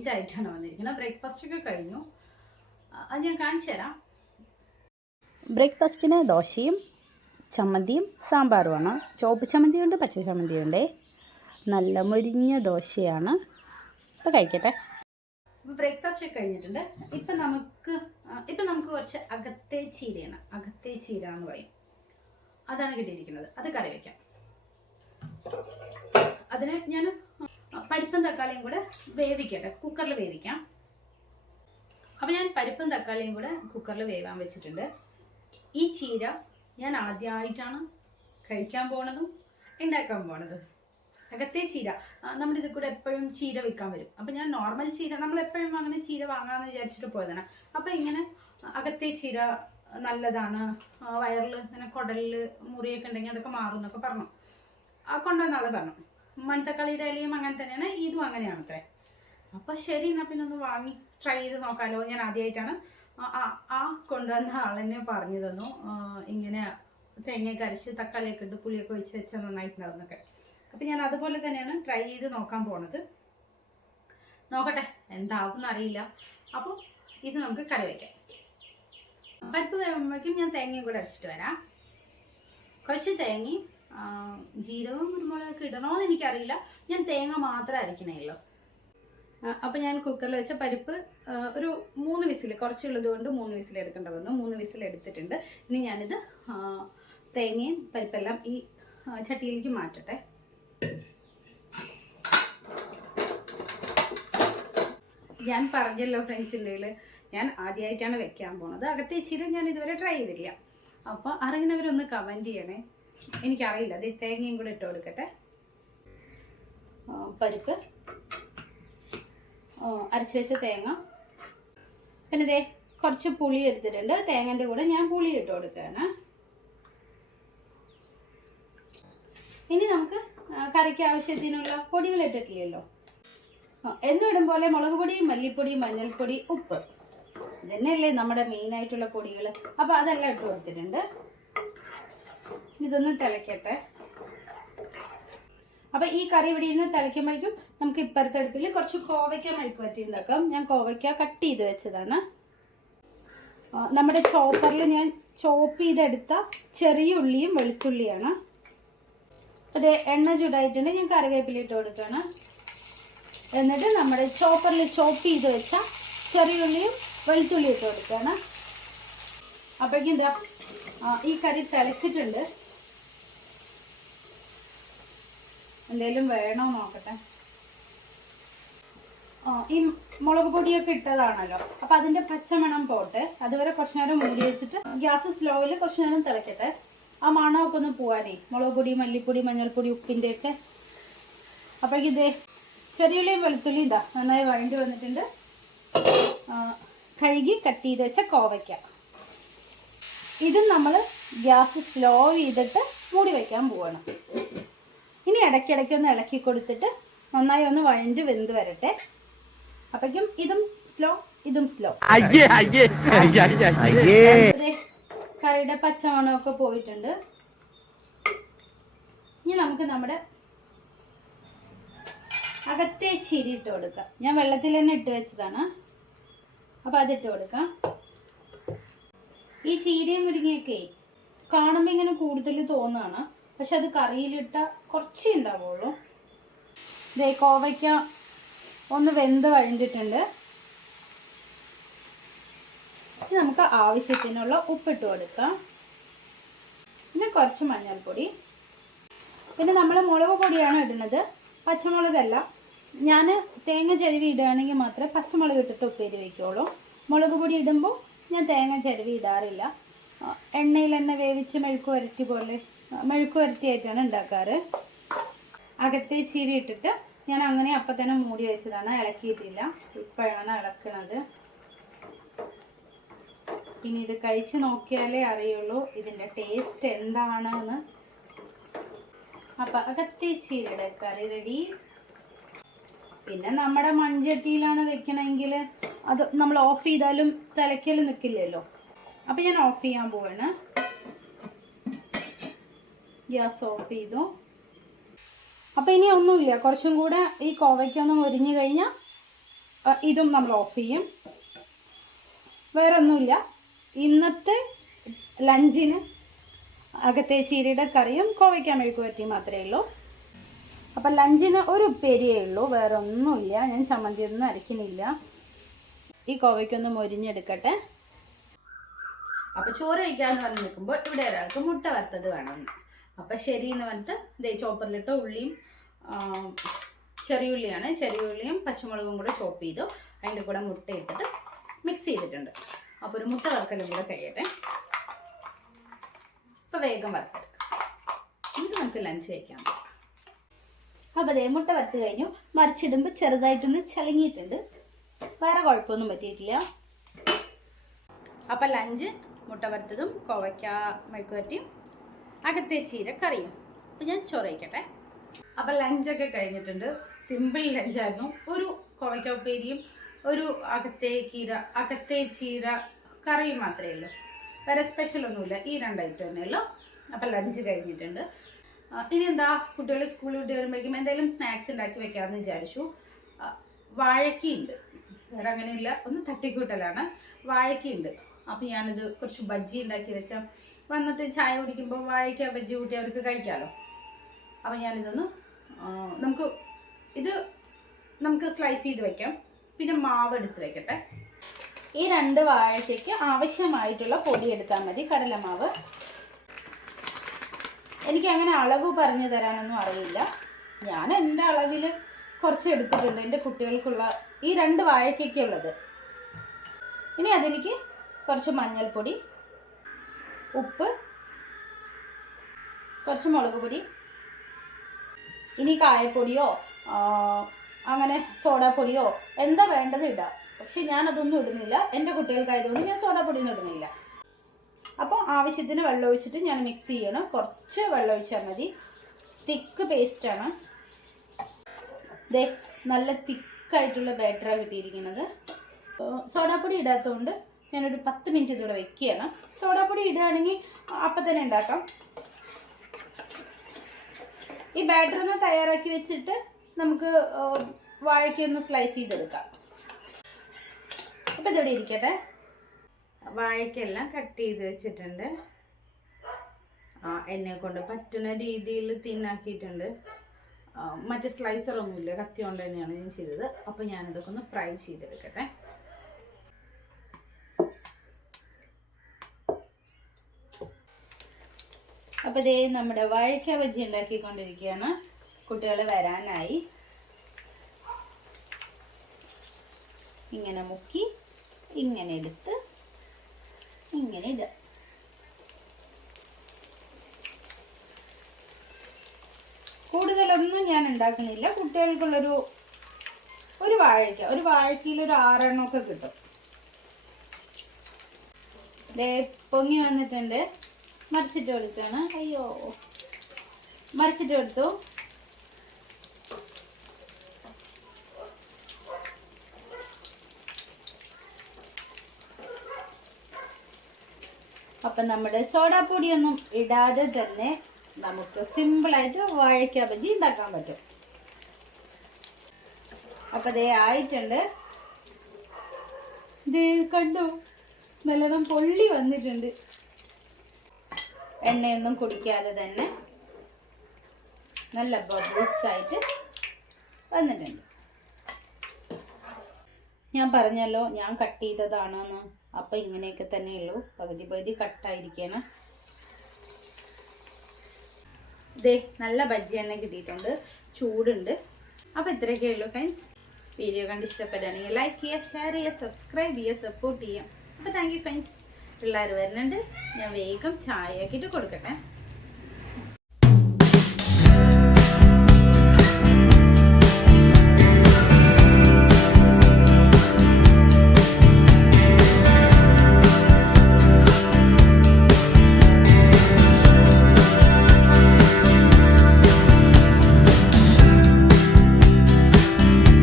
ലഞ്ചായിട്ടാണ് വന്നിരിക്കുന്നത്. ബ്രേക്ക്ഫാസ്റ്റ് ഒക്കെ കഴിഞ്ഞു. അത് ഞാൻ കാണിച്ചു തരാം. ബ്രേക്ക്ഫാസ്റ്റിന് ദോശയും ചമ്മന്തിയും സാമ്പാറുമാണ്. ചോപ്പ് ചമ്മന്തിയുണ്ട് പച്ച ചമ്മന്തിയുണ്ട്. നല്ല മുരിഞ്ഞ ദോശയാണ്. അപ്പോൾ കഴിക്കട്ടെ. അപ്പോൾ ബ്രേക്ക്ഫാസ്റ്റ് ഒക്കെ കഴിഞ്ഞിട്ടുണ്ട്. ഇപ്പം നമുക്ക് ഇപ്പം നമുക്ക് കുറച്ച് അകത്തെ ചീരയാണ്. അകത്തെ ചീര എന്ന് പറയും. അതാണ് കിട്ടിയിരിക്കുന്നത്. അത് കറി വയ്ക്കാം അതിന് ഞാൻ പരിപ്പും തക്കാളിയും കൂടെ വേവിക്കട്ടെ. കുക്കറിൽ വേവിക്കാം. അപ്പം ഞാൻ പരിപ്പും തക്കാളിയും കൂടെ കുക്കറിൽ വേവാൻ വെച്ചിട്ടുണ്ട്. ഈ ചീര ഞാൻ ആദ്യമായിട്ടാണ് കഴിക്കാൻ പോണതും ഉണ്ടാക്കാൻ പോണതും. അകത്തെ ചീര. നമ്മുടെ ഇതിൽ കൂടെ എപ്പോഴും ചീര വിൽക്കാൻ വരും. അപ്പം ഞാൻ നോർമൽ ചീര നമ്മൾ എപ്പോഴും അങ്ങനെ ചീര വാങ്ങാമെന്ന് വിചാരിച്ചിട്ട് പോയതാണ്. അപ്പം ഇങ്ങനെ അകത്തെ ചീര നല്ലതാണ്. വയറിൽ ഇങ്ങനെ കുടലിൽ മുറിയൊക്കെ ഉണ്ടെങ്കിൽ അതൊക്കെ മാറും എന്നൊക്കെ പറഞ്ഞു. കൊണ്ടുവന്ന ആൾ പറഞ്ഞു. മൺതക്കാളിയുടെ ഇലയും അങ്ങനെ തന്നെയാണ്. ഇതും അങ്ങനെയാണ് അത്രേ അപ്പൊ ശരി എന്നാ പിന്നെ ഒന്ന് വാങ്ങി ട്രൈ ചെയ്ത് നോക്കാലോ. ഞാൻ ആദ്യമായിട്ടാണ് ആ- കൊണ്ടുവന്ന ആളെന്നെ പറഞ്ഞു തന്നു. ഇങ്ങനെ തേങ്ങയൊക്കെ അരച്ച് തക്കാളിയൊക്കെ ഇട്ട് പുളിയൊക്കെ വെച്ച് വെച്ചാൽ നന്നായിട്ടുണ്ടാവുന്നൊക്കെ അപ്പൊ ഞാൻ അതുപോലെ തന്നെയാണ് ട്രൈ ചെയ്ത് നോക്കാൻ പോണത്. നോക്കട്ടെ എന്താവും അറിയില്ല. അപ്പോൾ ഇത് നമുക്ക് കറി വയ്ക്കാം പരിപ്പ് വേകുമ്പോഴേക്കും ഞാൻ തേങ്ങയും കൂടെ അരച്ചിട്ട് വരാം. കുറച്ച് തേങ്ങയും ജീരകവും കുരുമുളകൊക്കെ ഇടണമെന്ന് എനിക്കറിയില്ല. ഞാൻ തേങ്ങ മാത്രമേ അരക്കണേയുള്ളൂ അപ്പൊ ഞാൻ കുക്കറിൽ വെച്ച പരിപ്പ് ഒരു മൂന്ന് വിസിൽ കുറച്ചുള്ളത് കൊണ്ട് മൂന്ന് വിസിൽ എടുക്കേണ്ട വന്നു. മൂന്ന് വിസിൽ എടുത്തിട്ടുണ്ട്. ഇനി ഞാനിത് തേങ്ങയും പരിപ്പെല്ലാം ഈ ചട്ടിയിലേക്ക് മാറ്റട്ടെ. ഞാൻ പറഞ്ഞല്ലോ ഫ്രണ്ട്സിന്റെ ഞാൻ ആദ്യമായിട്ടാണ് വെക്കാൻ പോണത്. അകത്തെ ഞാൻ ഇതുവരെ ട്രൈ ചെയ്തില്ല അപ്പോൾ അറിയുന്നവരൊന്ന് കമന്റ് ചെയ്യണേ. എനിക്കറിയില്ല. അത് തേങ്ങയും കൂടെ ഇട്ട് കൊടുക്കട്ടെ. പരിപ്പ് അരച്ചു വെച്ച തേങ്ങ. പിന്നെ ദേ കുറച്ച് പുളി എടുത്തിട്ടുണ്ട്. തേങ്ങന്റെ കൂടെ ഞാൻ പുളി ഇട്ട് കൊടുക്കുകയാണ്. ഇനി നമുക്ക് കറിക്ക് ആവശ്യത്തിനുള്ള പൊടികൾ ഇട്ടിട്ടില്ലല്ലോ. എന്നിടും പോലെ മുളക് പൊടി മല്ലിപ്പൊടി മഞ്ഞൾപ്പൊടി ഉപ്പ്. ഇതന്നെയല്ലേ നമ്മുടെ മെയിൻ ആയിട്ടുള്ള പൊടികൾ അപ്പൊ അതെല്ലാം ഇട്ട് കൊടുത്തിട്ടുണ്ട്. ഇതൊന്ന് തിളക്കട്ടെ. അപ്പൊ ഈ കറി ഇവിടെ ഇരുന്ന് തിളയ്ക്കുമ്പോഴേക്കും നമുക്ക് ഇപ്പുറത്തെ അടുപ്പിൽ കുറച്ച് കോവയ്ക്ക മെഴുക്ക് പറ്റി ഉണ്ടാക്കാം. ഞാൻ കോവയ്ക്ക കട്ട് ചെയ്ത് വെച്ചതാണ്. നമ്മുടെ ചോപ്പറിൽ ഞാൻ ചോപ്പ് ചെയ്തെടുത്ത ചെറിയ ഉള്ളിയും വെളുത്തുള്ളിയാണ്. അതെ എണ്ണ ചൂടായിട്ടുണ്ട്. ഞാൻ കറിവേപ്പില ഇട്ട് കൊടുക്കുകയാണ് എന്നിട്ട് നമ്മുടെ ചോപ്പറിൽ ചോപ്പ് ചെയ്ത് വെച്ച ചെറിയുള്ളിയും വെളുത്തുള്ളിയും ഇട്ട് കൊടുക്കുകയാണ് അപ്പോഴേക്കും എന്താ ഈ കറി തിളച്ചിട്ടുണ്ട്. എന്തേലും വേണോ നോക്കട്ടെ. ഓ ഈ മുളക് പൊടിയൊക്കെ ഇട്ടതാണല്ലോ. അപ്പൊ അതിന്റെ പച്ചമണം പോട്ടെ അതുവരെ കുറച്ചു നേരം മൂടി വെച്ചിട്ട് ഗ്യാസ് സ്ലോയിൽ കുറച്ചു നേരം തിളക്കട്ടെ. ആ മണമൊക്കെ ഒന്ന് പോവാനേ. മുളക് പൊടി മല്ലിപ്പൊടി മഞ്ഞൾപ്പൊടി ഉപ്പിന്റെ ഒക്കെ അപ്പൊ ഇതേ ചെറിയുള്ളിയും വെളുത്തുള്ളി ഇതാ നന്നായി വഴണ്ടി വന്നിട്ടുണ്ട്. കഴുകി കട്ട് ചെയ്ത് വെച്ച കോവയ്ക്ക. ഇതും നമ്മൾ ഗ്യാസ് സ്ലോ ചെയ്തിട്ട് മൂടി വയ്ക്കാൻ പോവാണ്. ഇനി ഇടയ്ക്കിടയ്ക്ക് ഒന്ന് ഇളക്കി കൊടുത്തിട്ട് നന്നായി ഒന്ന് വഴഞ്ഞ് വെന്ത് വരട്ടെ. അപ്പോഴേക്കും ഇതും സ്ലോ ഇതും സ്ലോ അയ്യേ അയ്യേ അയ്യേ അയ്യേ. ദേ, കറിയുടെ പച്ചമണമൊക്കെ പോയിട്ടുണ്ട്. ഇനി നമുക്ക് നമ്മുടെ അകത്തെ ചിരി ഇട്ട് കൊടുക്കാം. ഞാൻ വെള്ളത്തിൽ തന്നെ ഇട്ട് വെച്ചതാണ്. അപ്പൊ അതിട്ട് കൊടുക്കാം. ഈ ചീരയും മുരിങ്ങയൊക്കെ കാണുമ്പോൾ ഇങ്ങനെ കൂടുതൽ തോന്നുകയാണ് പക്ഷെ അത് കറിയിലിട്ട കുറച്ചേ ഉണ്ടാവുള്ളൂ. ഇതേ കോവയ്ക്ക ഒന്ന് വെന്ത് കഴിഞ്ഞിട്ടുണ്ട് ഇനി നമുക്ക് ആവശ്യത്തിനുള്ള ഉപ്പിട്ട് കൊടുക്കാം. പിന്നെ കുറച്ച് മഞ്ഞൾപ്പൊടി. പിന്നെ നമ്മൾ മുളക് പൊടിയാണ് ഇടുന്നത്. പച്ചമുളകല്ല. ഞാൻ തേങ്ങ ചെരുവി ഇടുകയാണെങ്കിൽ മാത്രമേ പച്ചമുളക് ഇട്ടിട്ട് ഉപ്പേരി വയ്ക്കുള്ളൂ മുളക് പൊടി ഇടുമ്പോൾ ഞാൻ തേങ്ങ ചെരുവി ഇടാറില്ല. എണ്ണയിൽ തന്നെ വേവിച്ച് മെഴുക്ക് വരട്ടി പോലെ മെഴുക്ക് വരട്ടിയായിട്ടാണ് ഉണ്ടാക്കാറ്. അകത്തെ ചീരി ഇട്ടിട്ട് ഞാൻ അങ്ങനെ അപ്പം തന്നെ മൂടി വെച്ചതാണ്. ഇളക്കിയിട്ടില്ല. ഇപ്പോഴാണ് ഇളക്കണത്. ഇനി ഇത് കഴിച്ച് നോക്കിയാലേ അറിയുള്ളൂ ഇതിന്റെ ടേസ്റ്റ് എന്താണെന്ന്. അപ്പൊ അകത്തെ ചീരയുടെ കറി റെഡി പിന്നെ നമ്മുടെ മൺചട്ടിയിലാണ് വെക്കണമെങ്കിൽ അത് നമ്മൾ ഓഫ് ചെയ്താലും തിളയ്ക്കൽ നിൽക്കില്ലല്ലോ. അപ്പൊ ഞാൻ ഓഫ് ചെയ്യാൻ പോവാണ്. ഗ്യാസ് ഓഫ് ചെയ്തു. അപ്പൊ ഇനി ഒന്നുമില്ല. കുറച്ചും കൂടെ ഈ കോവയ്ക്കൊന്ന് മുരിഞ്ഞു കഴിഞ്ഞാൽ ഇതും നമ്മൾ ഓഫ് ചെയ്യും. വേറെ ഒന്നുമില്ല ഇന്നത്തെ ലഞ്ചിന് അകത്തെ ചീരയുടെ കറിയും കോവയ്ക്കാൻ മെഴുക്ക് പറ്റി മാത്രമേ ഉള്ളൂ. അപ്പം ലഞ്ചിന് ഒരു ഉപ്പേരിയേ ഉള്ളൂ. വേറെ ഒന്നുമില്ല ഞാൻ ചമ്മന്തിയൊന്നും അരയ്ക്കുന്നില്ല. ഈ കോവയ്ക്കൊന്ന് മൊരിഞ്ഞെടുക്കട്ടെ. അപ്പൊ ചോറ് കഴിക്കാമെന്ന് പറഞ്ഞ് നിൽക്കുമ്പോൾ ഇവിടെ ഒരാൾക്ക് മുട്ട വറുത്തത് വേണം. അപ്പൊ ശരി എന്ന് പറഞ്ഞിട്ട് ദേ ചോപ്പറിലിട്ട് ഉള്ളിയും ചെറിയുള്ളിയാണ് ചെറിയ ഉള്ളിയാണ്. ചെറിയ ഉള്ളിയും പച്ചമുളകും കൂടെ ചോപ്പ് ചെയ്തു. അതിന്റെ കൂടെ മുട്ട ഇട്ടിട്ട് മിക്സ് ചെയ്തിട്ടുണ്ട്. അപ്പൊ ഒരു മുട്ട വറുക്കലും കൂടെ കഴിയട്ടെ. അപ്പൊ വേഗം വറുത്തെടുക്കാം. ഇത് നമുക്ക് ലഞ്ച് കഴിക്കാം അപ്പോൾ അതേ മുട്ട വറുത്ത് കഴിഞ്ഞു. മറിച്ചിടുമ്പോൾ ചെറുതായിട്ടൊന്ന് ചളിങ്ങിയിട്ടുണ്ട്. വേറെ കുഴപ്പമൊന്നും പറ്റിയിട്ടില്ല. അപ്പൊ ലഞ്ച് മുട്ട വറുത്തതും കോവയ്ക്ക മെഴുക്കുവരട്ടിയും അകത്തെ ചീര കറിയും അപ്പൊ ഞാൻ ചൊറയിക്കട്ടെ. അപ്പം ലഞ്ചൊക്കെ കഴിഞ്ഞിട്ടുണ്ട്. സിമ്പിൾ ലഞ്ചായിരുന്നു ഒരു കോവയ്ക്ക ഉപ്പേരിയും ഒരു അകത്തെ കീര അകത്തെ ചീര കറിയും മാത്രമേ ഉള്ളൂ. വേറെ സ്പെഷ്യൽ ഒന്നുമില്ല. ഈ രണ്ട് തന്നെ ഉള്ളൂ. അപ്പൊ ലഞ്ച് കഴിഞ്ഞിട്ടുണ്ട്. ഇനി എന്താ? കുട്ടികൾ സ്കൂളിൽ വിട്ട് വരുമ്പോഴേക്കും എന്തെങ്കിലും സ്നാക്സ് ഉണ്ടാക്കി വെക്കാമെന്ന് വിചാരിച്ചു. വാഴക്കുണ്ട് വേറെ അങ്ങനെയില്ല. ഒന്ന് തട്ടിക്കൂട്ടലാണ്. വാഴക്കയുണ്ട്. അപ്പൊ ഞാനിത് കുറച്ച് ബജ്ജി ഉണ്ടാക്കി വെച്ചാൽ വന്നിട്ട് ചായ കുടിക്കുമ്പോൾ വാഴയ്ക്ക ബജ്ജി കൂട്ടി അവർക്ക് കഴിക്കാമല്ലോ അപ്പോൾ ഞാനിതൊന്ന് നമുക്ക് ഇത് നമുക്ക് സ്ലൈസ് ചെയ്ത് വെക്കാം. പിന്നെ മാവ് എടുത്ത് വെക്കട്ടെ. ഈ രണ്ട് വാഴയ്ക്ക് ആവശ്യമായിട്ടുള്ള പൊടി എടുത്താൽ മതി കടലമാവ് എനിക്ക് അങ്ങനെ അളവ് പറഞ്ഞു തരാനൊന്നും അറിയില്ല. ഞാൻ എന്റെ അളവിൽ കുറച്ച് എടുത്തിട്ടുണ്ട് എന്റെ കുട്ടികൾക്കുള്ള ഈ രണ്ട് വാഴയ്ക്കുള്ളത് ഇനി അതിലേക്ക് കുറച്ച് മഞ്ഞൾപ്പൊടി ഉപ്പ് കുറച്ച് മുളക് പൊടി ഇനി കായപ്പൊടിയോ അങ്ങനെ സോഡാപ്പൊടിയോ എന്താ വേണ്ടത് ഇടാം. പക്ഷെ ഞാൻ അതൊന്നും ഇടുന്നില്ല. എന്റെ കുട്ടികൾക്കായതുകൊണ്ട് ഞാൻ സോഡാപ്പൊടിയൊന്നും ഇടുന്നില്ല. അപ്പോൾ ആവശ്യത്തിന് വെള്ളം ഒഴിച്ചിട്ട് ഞാൻ മിക്സ് ചെയ്യണം. കുറച്ച് വെള്ളം ഒഴിച്ചാൽ മതി. തിക്ക് പേസ്റ്റാണ് ദേ നല്ല തിക്കായിട്ടുള്ള ബാറ്ററാണ് കിട്ടിയിരിക്കുന്നത്. സോഡാപ്പൊടി ഇടാത്തതുകൊണ്ട് ഞാനൊരു പത്ത് മിനിറ്റ് ഇതിവിടെ വെക്കുകയാണ്. സോഡാപ്പൊടി ഇടുകയാണെങ്കിൽ അപ്പം തന്നെ ഉണ്ടാക്കാം. ഈ ബാറ്റർ ഒന്ന് തയ്യാറാക്കി വെച്ചിട്ട് നമുക്ക് വാഴയ്ക്ക വാഴയ്ക്കൊന്ന് സ്ലൈസ് ചെയ്തെടുക്കാം. അപ്പം ഇതോടെ ഇരിക്കട്ടെ. വാഴയ്ക്കെല്ലാം കട്ട് ചെയ്ത് വെച്ചിട്ടുണ്ട്. ആ എന്നെ കൊണ്ട് പറ്റുന്ന രീതിയിൽ തിന്നാക്കിയിട്ടുണ്ട്. മറ്റേ സ്ലൈസറൊന്നുമില്ല കത്തി കൊണ്ട് തന്നെയാണ് ഞാൻ ചെയ്തത്. അപ്പോൾ ഞാനിതൊക്കെ ഒന്ന് ഫ്രൈ ചെയ്തെടുക്കട്ടെ. അപ്പോൾ ദേ നമ്മുടെ വാഴയ്ക്ക ബജ്ജി ഉണ്ടാക്കിക്കൊണ്ടിരിക്കുകയാണ്. കുട്ടികൾ വരാനായി. ഇങ്ങനെ മുക്കി ഇങ്ങനെ എടുത്ത് ഇങ്ങനെ ഇടുക. കൂടുതലൊന്നും ഞാൻ ഉണ്ടാക്കുന്നില്ല. കുട്ടികൾക്കുള്ളൊരു ഒരു വാഴയ്ക്ക ഒരു വാഴയ്ക്കയിൽ ഒരു ആറെണ്ണമൊക്കെ കിട്ടും. ദേ പൊങ്ങി വന്നിട്ടുണ്ട്. മറിച്ചിട്ട് കൊടുക്കുകയാണ്. അയ്യോ. മറിച്ചിട്ട് കൊടുത്തു. അപ്പം നമ്മുടെ സോഡാപ്പൊടിയൊന്നും ഇടാതെ തന്നെ നമുക്ക് സിമ്പിളായിട്ട് വാഴയ്ക്ക ബജി ഉണ്ടാക്കാൻ പറ്റും. അപ്പം ദേ ആയിട്ടുണ്ട്. ദേ കണ്ടു? നല്ലോണം പൊള്ളി വന്നിട്ടുണ്ട്. എണ്ണയൊന്നും കുടിക്കാതെ തന്നെ നല്ല ബബിൾസ് ആയിട്ട് വന്നിട്ടുണ്ട്. ഞാൻ പറഞ്ഞല്ലോ ഞാൻ കട്ട് ചെയ്തതാണോന്ന്. അപ്പം ഇങ്ങനെയൊക്കെ തന്നെയുള്ളൂ പകുതി പകുതി കട്ടായിരിക്കണം ദേ നല്ല ബജ്ജി തന്നെ കിട്ടിയിട്ടുണ്ട്. ചൂടുണ്ട്. അപ്പോൾ ഇത്രയൊക്കെ ഉള്ളൂ ഫ്രണ്ട്സ് വീഡിയോ കണ്ട് ഇഷ്ടപ്പെടുകയാണെങ്കിൽ ലൈക്ക് ചെയ്യുക ഷെയർ ചെയ്യുക സബ്സ്ക്രൈബ് ചെയ്യുക സപ്പോർട്ട് ചെയ്യുക. അപ്പോൾ താങ്ക് യു ഫ്രണ്ട്സ് പിള്ളേർ വരുന്നുണ്ട്. ഞാൻ വേഗം ചായ ആക്കിയിട്ട് കൊടുക്കട്ടെ.